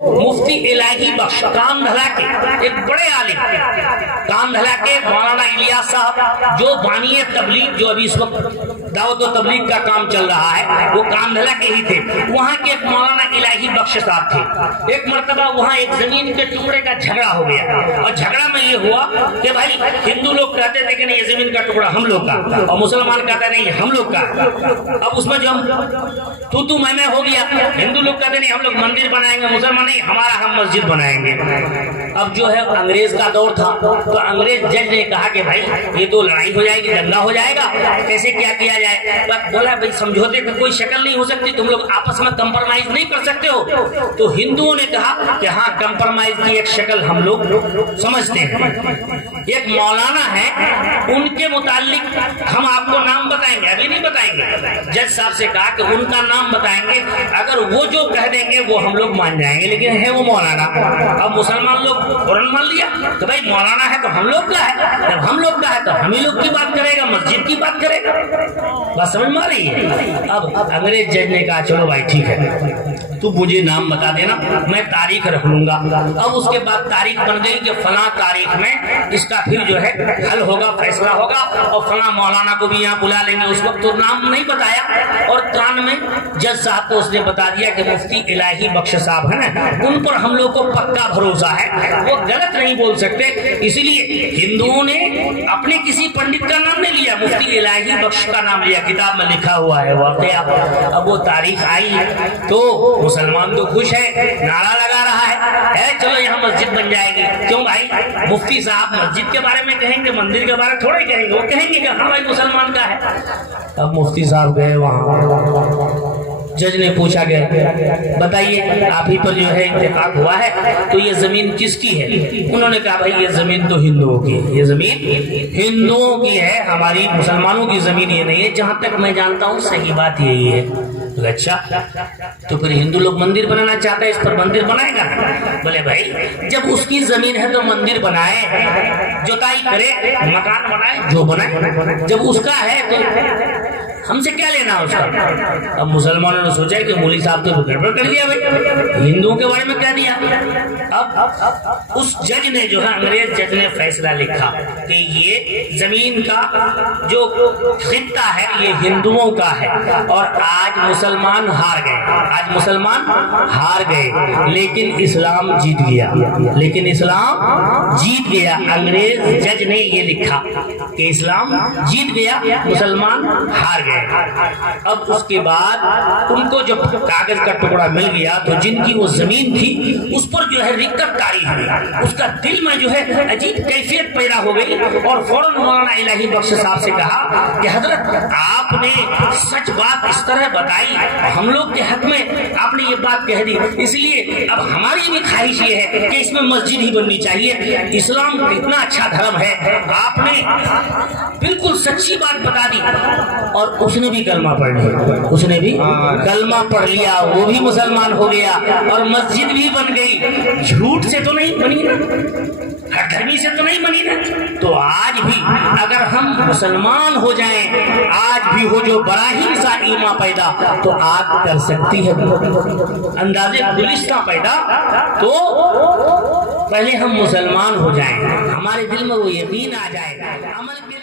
مفتی الہی بخش کام دھلا کے ایک بڑے عالم، کام دھلا کے مولانا الیاس صاحب جو بانی تبلیغ، جو ابھی اس وقت دعوت و تبلیغ کا کام چل رہا ہے، وہ کام دھلا کے ہی تھے۔ وہاں کے ایک مولانا الہی بخش صاحب تھے۔ ایک مرتبہ وہاں ایک زمین کے ٹکڑے کا جھگڑا ہو گیا، اور جھگڑا میں یہ ہوا کہ بھائی ہندو لوگ کہتے تھے کہ نہیں یہ زمین کا ٹکڑا ہم لوگ کا، اور مسلمان کہتے نہیں ہم لوگ کا۔ اب اس میں جو تو میں ہو گیا، ہندو لوگ کہتے نہیں ہم لوگ مندر بنائیں گے، مسلمان نہیں ہمارا ہم مسجد بنائیں گے۔ اب جو ہے انگریز کا دور تھا، تو انگریز جج نے کہا کہ بھائی یہ تو لڑائی ہو جائے گی، دنگا ہو جائے گا، کیسے کیا کیا جائے؟ بولا بھائی سمجھوتے کی کوئی شکل نہیں ہو سکتی، تم لوگ آپس میں کمپرمائز نہیں کر سکتے ہو؟ تو ہندوؤں نے کہا کہ ہاں کمپرمائز کی ایک شکل ہم لوگ سمجھتے ہیں۔ ایک مولانا ہے، ان کے متعلق ہم آپ کو نام بتائیں گے، ابھی نہیں بتائیں گے۔ جج صاحب سے کہا کہ ان کا نام بتائیں گے، اگر وہ جو کہہ دیں گے وہ ہم لوگ مان جائیں گے، لیکن ہے وہ مولانا۔ اب مسلمان لوگ فوراً مان لیا کہ بھائی مولانا ہے تو ہم لوگ کا ہے، جب ہم لوگ کا ہے تو ہم ہی لوگ کی بات کرے گا، مسجد کی بات کرے گا۔ بات سمجھ میں آ رہی ہے؟ اب انگریز جج نے کہا چلو بھائی ٹھیک ہے، تو مجھے نام بتا دینا، میں تاریخ رکھ لوں گا۔ اب اس کے بعد تاریخ بن گئی کہ فلاں تاریخ میں اس کا پھر جو ہے حل ہوگا، فیصلہ ہوگا، اور فلاں مولانا کو بھی یہاں بلا لیں گے۔ اس وقت تو نام نہیں بتایا، اور کان میں جج صاحب کو اس نے بتا دیا کہ مفتی الہی بخش صاحب ہے نا، ان پر ہم لوگ کو پکا بھروسہ ہے، وہ غلط نہیں بول سکتے۔ اسی لیے ہندوؤں نے اپنے کسی پنڈت کا نام نہیں لیا، مفتی الہی بخش کا نام لیا، کتاب میں لکھا ہوا ہے واقعہ۔ اب وہ تاریخ آئی تو مسلمان تو خوش ہے، نعرہ لگا رہا ہے چلو یہاں مسجد بن جائے گی۔ کیوں بھائی؟ مفتی صاحب مسجد کے بارے میں کہیں گے، مندر کے بارے میں تھوڑے کہیں گے، وہ کہیں گے کہ ہاں بھائی مسلمان کا ہے۔ اب مفتی صاحب گئے وہاں، جج نے پوچھا گیا بتائیے آپ ہی پر جو ہے اتفاق ہوا ہے، تو یہ زمین کس کی ہے؟ انہوں نے کہا بھائی یہ زمین تو ہندوؤں کی ہے، یہ زمین ہندوؤں کی ہے، ہماری مسلمانوں کی زمین یہ نہیں ہے، جہاں تک میں جانتا ہوں صحیح بات یہی ہے۔ اچھا تو پھر ہندو لوگ مندر بنانا چاہتا ہے، اس پر مندر بنائے گا؟ بولے بھائی جب اس کی زمین ہے تو مندر بنائے، جوتائی کرے، مکان بنائے، جو بنائے، جب اس کا ہے تو ہم سے کیا لینا اس کا؟ اب مسلمانوں نے سوچا کہ مولوی صاحب تو گڑبڑ کر دیا بھائی، ہندوؤں کے بارے میں کہہ دیا۔ اب اس جج نے جو ہے انگریز جج نے فیصلہ لکھا کہ یہ زمین کا جو خطہ ہے یہ ہندوؤں کا ہے، اور آج مسلمان ہار گئے، آج مسلمان ہار گئے، لیکن اسلام جیت گیا، لیکن اسلام جیت گیا۔ انگریز جج نے یہ لکھا کہ اسلام جیت گیا، مسلمان ہار گئے۔ اب اس کے بعد ان کو جب کاغذ کا ٹکڑا مل گیا تو جن کی وہ زمین تھی اس پر جو ہے رکت طاری ہوئی، اس کا دل میں جو ہے عجیب کیفیت پیدا ہو گئی، اور فوراً مولانا الہی بخش صاحب سے کہا کہ حضرت آپ نے سچ بات اس طرح بتائی، ہم لوگ کے حق میں آپ نے یہ بات کہہ دی، اس لیے اب ہماری بھی خواہش یہ ہے کہ اس میں مسجد ہی بننی چاہیے، اسلام اتنا اچھا دھرم ہے، آپ نے بالکل سچی بات بتا دی۔ اور اس نے بھی کلمہ پڑھ لیا، اس نے بھی کلمہ پڑھ لیا، وہ بھی مسلمان ہو گیا، اور مسجد بھی بن گئی۔ جھوٹ سے تو نہیں بنی نا، ہر دھرمی سے تو نہیں بنی نا۔ تو آج بھی اگر ہم مسلمان ہو جائیں، آج بھی ہو جو براہیم سا ایمان پیدا، تو آگ کر سکتی ہے اندازے گلستہ پیدا۔ تو پہلے ہم مسلمان ہو جائیں، ہمارے دل میں وہ یقین آ جائے، عمل کے